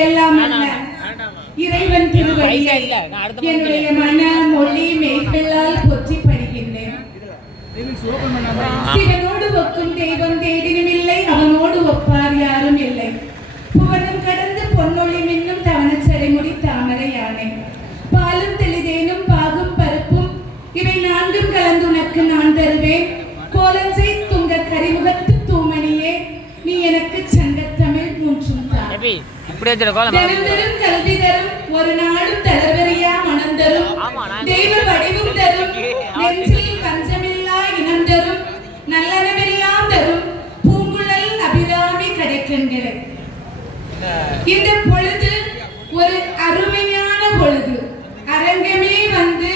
எல்லாம் இறைவன் இல்ல அடுத்த என்னுடைய மன மொழி மெய்களால் போற்றி படுகின்றேன் சிவனோடு ஒக்கும் தெய்வம் தேடினுமில்லை அவனோடு ஒப்பார் யாரும் இல்லை. புவனம் இப்படி வச்சிருக்க கோலம் தினந்தரும் கல்வி தரும் ஒரு நாளும் தளர்வறியா மனம் தரும். தெய்வ வடிவும் தரும். நெஞ்சில் கஞ்சமில்லா இனம் தரும். நல்லனவெல்லாம் தரும். பூங்குழல் அபிராமி கிடைக்கின்றன இந்த பொழுது ஒரு அருமையான பொழுது. அரங்கமே வந்து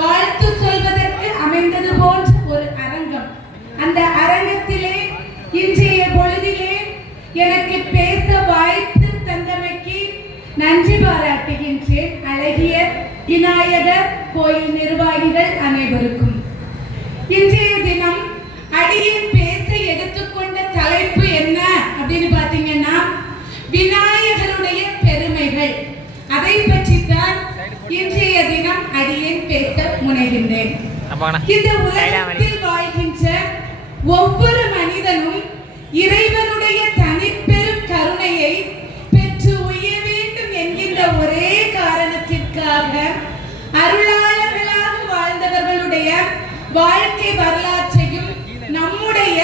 வாழ்த்து சொல்வதற்கு அமைந்தது போன்ற ஒரு அரங்கம். அந்த அரங்கத்திலே இன்றைய பொழுதிலே எனக்கு பேச வாய்ப்பு நன்றி பாராட்டுகின்றேன் அழகிய விநாயகர் கோயில் நிர்வாகிகள் அனைவருக்கும். இன்றைய தினம் அடியின் பேச எடுத்துக்கொண்ட தலைப்பு என்ன அப்படின்னு பாத்தீங்கன்னா விநாயகருடைய பெருமைகள். அதை பற்றி தான் இன்றைய தினம் அடியேன் பேச முனைகின்றேன். இந்த உலகத்தில் வாழ்கின்ற ஒவ்வொரு மனிதனும் இறைவனுடைய வாழ்க்கை வரலாற்றையும் நம்முடைய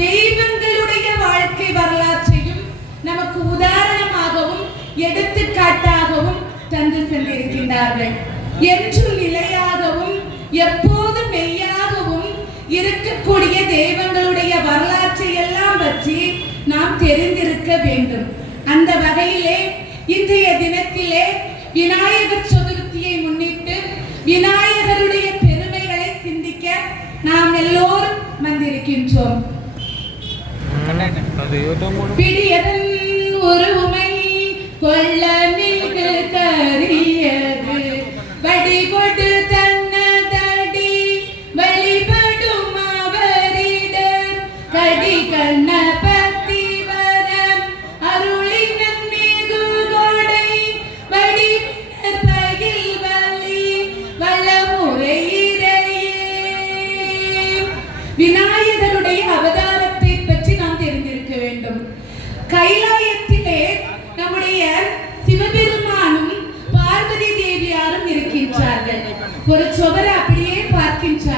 தெய்வங்களுடைய வாழ்க்கை வரலாற்றையும் நமக்கு உதாரணமாகவும் எடுத்துக்காட்டாகவும் தந்து சென்றிருக்கின்றார்கள். என்றும் நிலையாகவும் எப்போதும் மெய்யாகவும் இருக்கக்கூடிய தெய்வங்களுடைய வரலாற்றை எல்லாம் பற்றி நாம் தெரிந்திருக்க வேண்டும். அந்த வகையிலே இன்றைய தினத்திலே விநாயகர் சதுர்த்தியை முன்னிட்டு விநாயகருடைய வந்திருக்கின்றோம் அது யூடியூப் பிடியதன் ஒருமை கொள்ள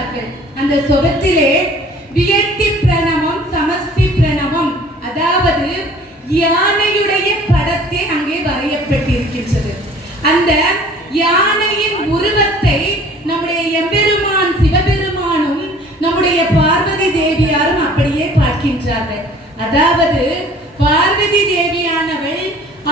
பார்க்கின்றார்கள் அந்த சுவத்திலே வியக்தி பிரணவம் சமஸ்தி பிரணவம் அதாவது யானையுடைய படத்தை அங்கே வரையப்பட்டிருக்கின்றது. அந்த யானையின் உருவத்தை நம்முடைய எம்பெருமான் சிவபெருமானும் நம்முடைய பார்வதி தேவியாரும் அப்படியே பார்க்கின்றார்கள். அதாவது பார்வதி தேவியானவள்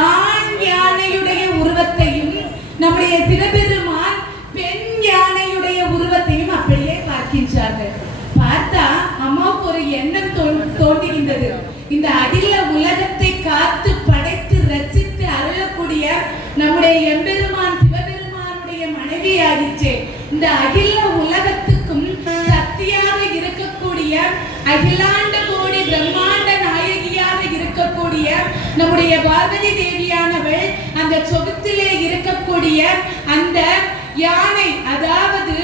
ஆண் யானையுடைய உருவத்தையும் நம்முடைய சிவபெருமான் பெண் யானையுடைய உருவத்தையும் அப்படியே பார்க்கின்றார்கள் பார்த்தா அம்மாவுக்கு ஒரு எண்ணம் தோ- தோன்றுகின்றது இந்த அகில உலகத்தை காத்து படைத்து ரசித்து அருளக்கூடிய நம்முடைய எம்பெருமான் சிவபெருமானுடைய மனைவி ஆகிச்சே இந்த அகில உலகத்துக்கும் சக்தியாக இருக்கக்கூடிய அகிலாண்ட கோடி பிரம்மாண்ட நாயகியாக இருக்கக்கூடிய நம்முடைய பார்வதி தேவியானவள் அந்த சொகுத்திலே இருக்கக்கூடிய அந்த யானை அதாவது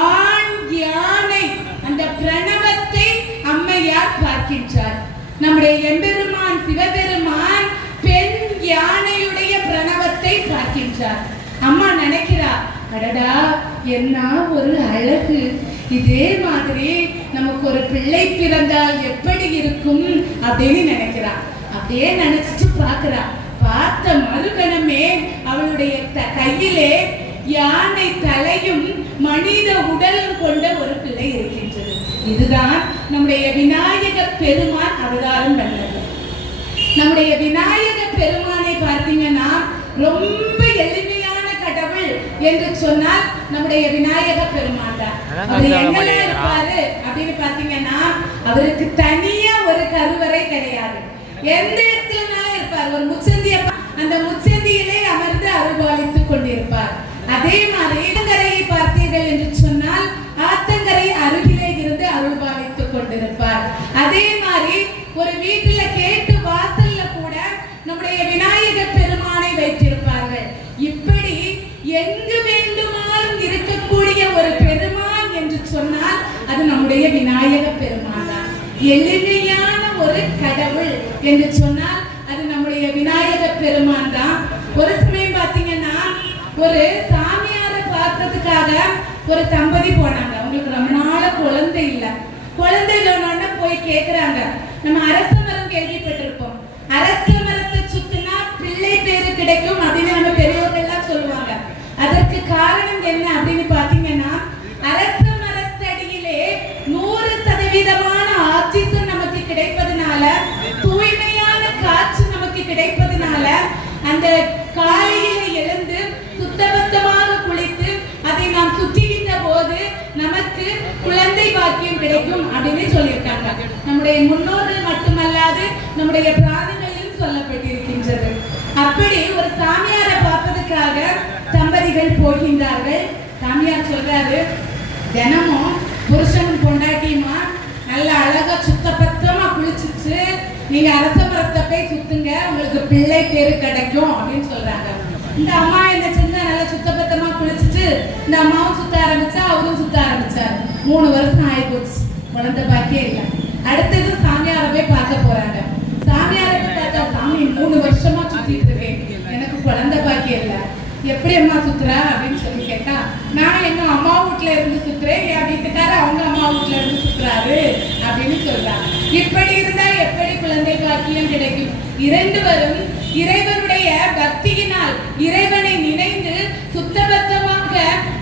ஆண் யானை அந்த பிரணவத்தை அம்மையார் பார்க்கின்றார் நம்முடைய எம்பெருமான் சிவபெருமான் பெண் யானையுடைய பிரணவத்தை பார்க்கின்றார் அம்மா நினைக்கிறா அடடா என்ன ஒரு அழகு. இதே மாதிரி நமக்கு ஒரு பிள்ளை பிறந்தால் எப்படி இருக்கும் அப்படின்னு நினைக்கிறா. அப்படியே நினைச்சிட்டு பார்க்கிறா. பார்த்த மறுகணமே அவளுடைய த- கையிலே யானை தலையும் மனித உடலும் கொண்ட ஒரு பிள்ளை இருக்கின்றது. இதுதான் நம்முடைய விநாயக பெருமான் அவதாரம் பண்ணது. நம்முடைய விநாயக பெருமானை பார்த்தீங்கன்னா ரொம்ப எளிமையான என்று சொன்னால் நம்முடைய விநாயக பெருமான் தான் அவர் மாட்டேங்கிறான். இருப்பாரு அப்படின்னு பார்த்தீங்கன்னா அவருக்கு தனியா ஒரு கருவறை கிடையாது. எந்த இடத்துலனாலும் இருப்பார். ஒரு முச்சந்திய அந்த முச்சந்தியிலே அமர்ந்து அருள்பாலித்துக் கொண்டிருப்பார். அதே மாதிரி எளிமையான ஒரு கடவுள் என்று சொன்னால் அது நம்முடைய விநாயக பெருமான் தான். ஒரு சமயம் பாத்தீங்கன்னா ஒரு சாமியாரை பார்க்கறதுக்காக ஒரு தம்பதி போனாங்க. அவங்களுக்கு ரொம்ப நாள குழந்தை இல்லை. குழந்தை இல்லைன்னா போய் கேக்குறாங்க. நம்ம அரச மரம் கேள்விப்பட்டிருப்போம். அரச மரத்தை சுத்தினா பிள்ளை பேரு கிடைக்கும் அப்படின்னு நம்ம பெரியவர்கள் எல்லாம் சொல்லுவாங்க. அதற்கு காரணம் என்ன அப்படின்னு பாத்தீங்கன்னா அரச கிடைப்பதனால தூய்மையான காற்று நமக்கு கிடைப்பதனால அந்த காலையில எழுந்து சுத்தபத்தமாக குளித்து அதை நாம் சுற்றுகின்ற போது நமக்கு குழந்தை பாக்கியம் கிடைக்கும் அப்படின்னு சொல்லியிருக்காங்க. நம்முடைய முன்னோர்கள் மட்டுமல்லாது நம்முடைய பிராணங்களிலும் சொல்லப்பட்டிருக்கின்றது. அப்படி ஒரு சாமியாரை பார்ப்பதற்காக தம்பதிகள் போகின்றார்கள். சாமியார் சொல்றாரு தினமும் புருஷனும் பொண்டாட்டியுமா நல்ல அழகா சுத்தபத்தமா குளிச்சுட்டு நீங்க அரச மரத்தை போய் சுத்துங்க உங்களுக்கு பிள்ளை பேரு கிடைக்கும் அப்படின்னு சொல்றாங்க. இந்த அம்மா என்ன செஞ்சா நல்லா சுத்தபத்தமா குளிச்சுட்டு இந்த அம்மாவும் சுத்த ஆரம்பிச்சா அவரும் சுத்த ஆரம்பிச்சாரு. மூணு வருஷம் ஆகி போச்சு குழந்தை பாக்கியே இல்லை. அடுத்தது சாமியாரை போய் பார்க்க போறாங்க. சாமியாரை போய் பார்த்தா சாமி மூணு வருஷமா சுத்திட்டு இருக்கேன். எனக்கு குழந்தை பாக்கியம் இல்லை. எப்படி அம்மா சுத்துறா? அப்படின்னு சொல்லி கேட்டா நான் எங்க அம்மா வீட்ல இருந்து சுத்துறேன். என் வீட்டுக்காரர் அவங்க அம்மா வீட்ல இருந்து சுத்துறாரு. அப்படின்னு சொல்றாங்க. இப்படி இருந்தா எப்படி குழந்தை பாக்கியம் கிடைக்கும். இரண்டுவரும் இறைவனுடைய பக்தியினால் இறைவனை நினைந்து சுத்தபத்தமாக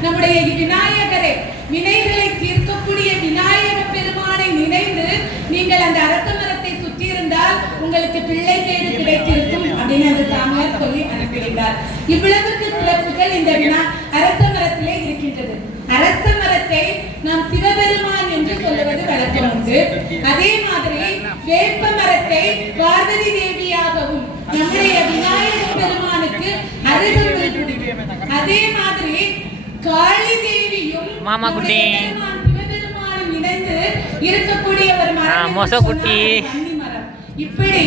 நம்முடைய விநாயகரை வினைகளை தீர்க்கக்கூடிய விநாயக பெருமானை நினைந்து நீங்கள் அந்த அரச மரத்தை சுற்றி இருந்தால் உங்களுக்கு பிள்ளை பேரு கிடைத்திருக்கும் அப்படின்னு அந்த தாமியார் சொல்லி அனுப்பியிருந்தார். இவ்வளவுக்கு சிறப்புகள் இந்த வினா அரச மரத்திலே இருக்கின்றது. அரச மரத்தை நாம் சிவபெருமான் என்று சொல்லுவது வழக்கம் உண்டு. அதே மாதிரி வேப்ப மரத்தை பார்வதி தேவியாகவும் நம்முடைய விநாயக பெருமானுக்கு பிடிக்கும் அதே மாதிரி காளி தேவியும் மாமா குட்டி. இணைந்து இருக்கக்கூடிய ஒரு மரம். இப்படி.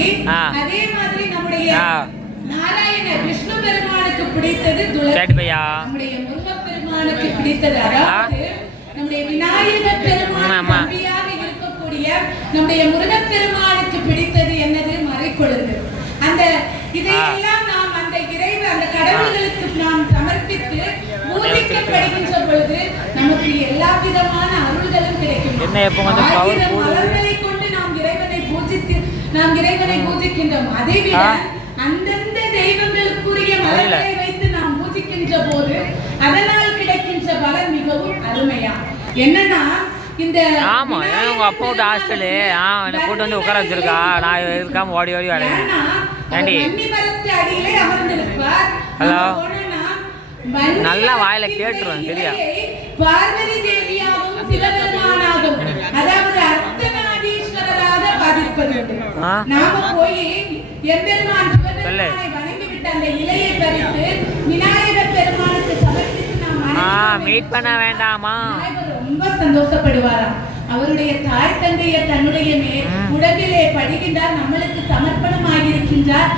அதே மாதிரி நம்முடைய ஆ. நாராயணர் விஷ்ணு பெருமானுக்கு பிடித்தது துளசி கேட்டு பையா நம்முடைய முருகப் பெருமானுக்கு பிடித்தது அதாவது நம்முடைய விநாயக பெருமான் இருக்கக்கூடிய நம்முடைய முருகப் பெருமானுக்கு பிடித்தது என்னது மறைக்கொழுந்து அந்த இதையெல்லாம் நாம் அந்த இறைவ அந்த கடவுள்களுக்கு நாம் சமர்ப்பித்து பூஜிக்கப்படுகின்ற பொழுது நமக்கு எல்லா விதமான அருள்களும் கிடைக்கும் ஆயிரம்? மலர்களை கொண்டு நாம் இறைவனை பூஜித்து நாம் இறைவனை பூஜிக்கின்றோம் அதை விட. அந்தந்த தெய்வங்களுக்குரிய. மலர்களை வைத்து நாம் பூஜிக்கின்ற போது அதனால் கிடைக்கின்ற பலன் மிகவும் அருமையா என்னன்னா இந்த ஆமா உங்க அப்பா விட்டு ஹாஸ்டலு ஆ என்னை கூட்டு வந்து உட்கார வச்சிருக்கா நான் இருக்காம ஓடி ஓடி வரேன் ஏண்டி? ஹலோ? நல்லா வாயில கேட்டுரும், சரியா? பார்வதி தேவியாகவும் சிவபெருமானாகவும் அதாவது அர்த்தநாதீஸ்வரராக பாதிப்பது உண்டு. ஆ? நாம போய் எம்பெருமான் சொல்லு. சிவபெருமானை வணங்கிவிட்டு அந்த இலையை பறித்து விநாயகர் பெருமானுக்கு சமர்ப்பித்து நாம் ஆ வணங்கி மீட் பண்ண வேண்டாமா ரொம்ப சந்தோஷப்படுவாராம் அவருடைய தாய் தந்தையர் தன்னுடைய. உடம்பிலே படுகின்றார் நம்மளுக்கு சமர்ப்பணம் ஆகியிருக்கின்றார்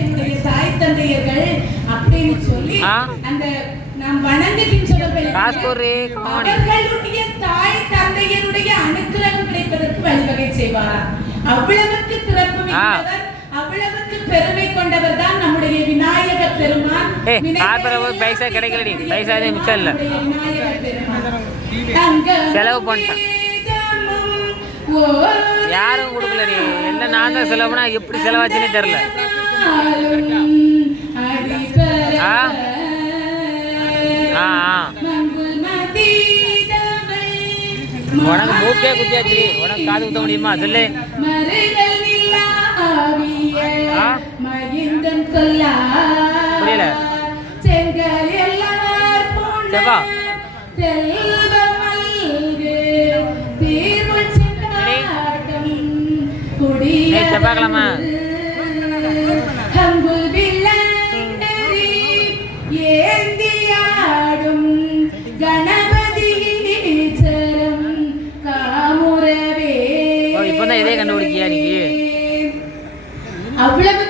என்னுடைய தாய் தந்தையர்கள் அப்படின்னு சொல்லி? அந்த நாம் வணங்குகின்றவர்கள். அவர்களுடைய தாய் தந்தையருடைய அனுக்கிரகம் கிடைப்பதற்கு வழிவகை செய்வாராம் அவ்வளவுக்கு சிறப்பு. மிக்கவர் அவ்வளவுக்கு பெருமை கொண்டவர் தான் நம்முடைய விநாயக பெருமான் பைசா கிடைக்கலடி. பைசா எதுவும் மிச்சம் இல்ல. செலவு பண்ணிட்டேன். யாரும் கொடுக்கலடி எல்லாம் நான் தான் செலவு பண்ணா எப்படி செலவாச்சுன்னே அடிபர ஆ? ஆ உனக்கு மூக்கே குத்தியாச்சு உனக்கு காது குத்த முடியுமா சொல்லு மருகல் நிலாவிய ஆ? மகிந்தன் சொல்லா புரியல. செங்கல் எல்லார் போன செவ்வா. செல்வம் மல்கு சீர்குள் சென்றாட்டம் குடிய ஏய், அவ்வளவு